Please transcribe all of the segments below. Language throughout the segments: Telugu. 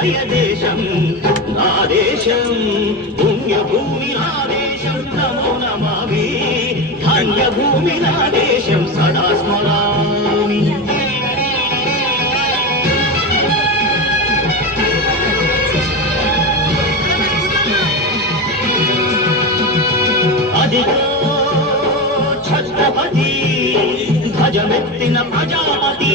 ఆలయ దేశం నా దేశం పుణ్యభూమి నా దేశం నమో నమామి. ధన్యభూమి నా దేశం సదా స్మరామి. అదిగో ఛత్రపతి ధ్వజమెత్తిన ప్రజాపతి.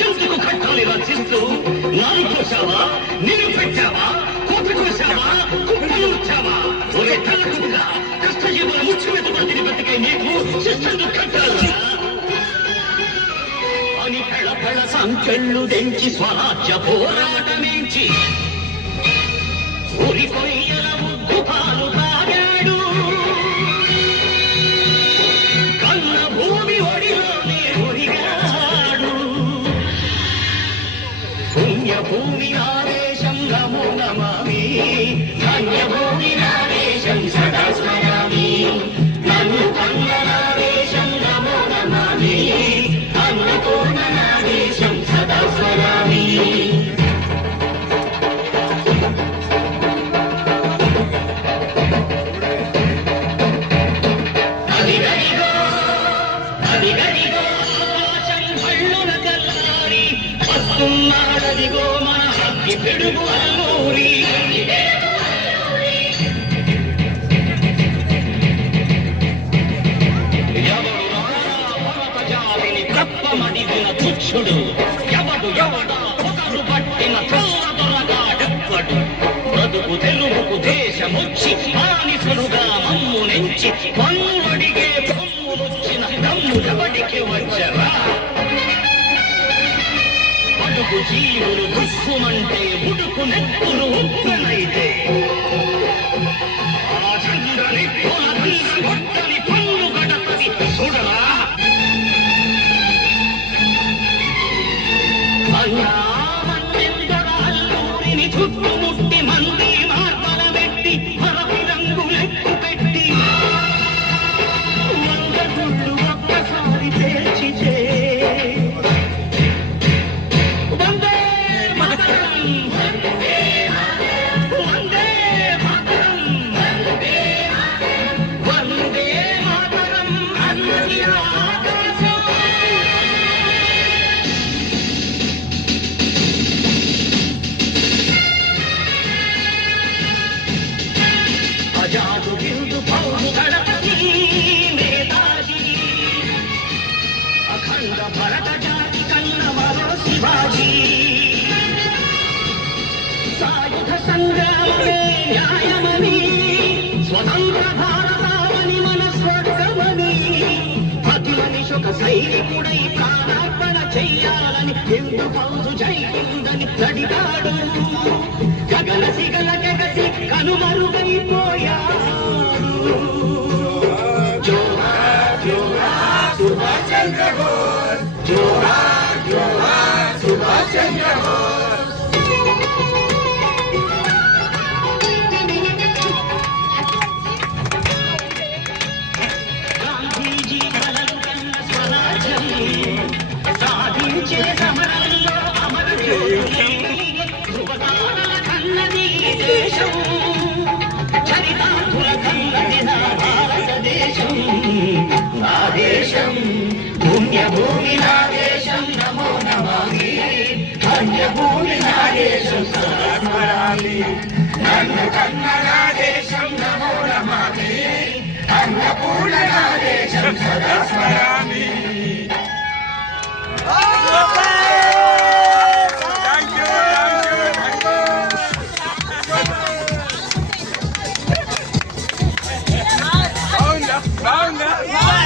జంతుకు కట్టాలి రచిస్తూ నాలు కోసావా నిన్ను పెట్టావా కోత కోసావా ఒరే కష్టజీవుల ముఖ్యమైన బతిని బతికే నీకు అని పెళ పెళ సంకెళ్ళు దెంచి స్వరాజ్య పోరాటమించి? పుణ్యభూమి పిడుగు అలమూరి ఎవడు రారా కప్పమడిగిన తుచ్చుడు ఎవడు ఎవడా ఒకరు పట్టిన చల్లదొరగాడెవ్వడు బ్రతుకు తెలుగుకు దేశమొచ్చి బానిసలుగా మమ్ము నెంచి పన్ను అడిగే పమ్ములొచ్చిన దమ్ము ఎవడికి వచ్చరా బతుకు జీవులు దుస్సుమంటే ఉడుకు నెత్తులు ఉప్పనైతే జైందని నడిగాడు గగన సిగల జగసి కనుమరుగైపోయాడు. స్మరామి నన్ను కన్న దేశం నమో నమామి అన్నపూర్ణ నా దేశం సదా స్మరామి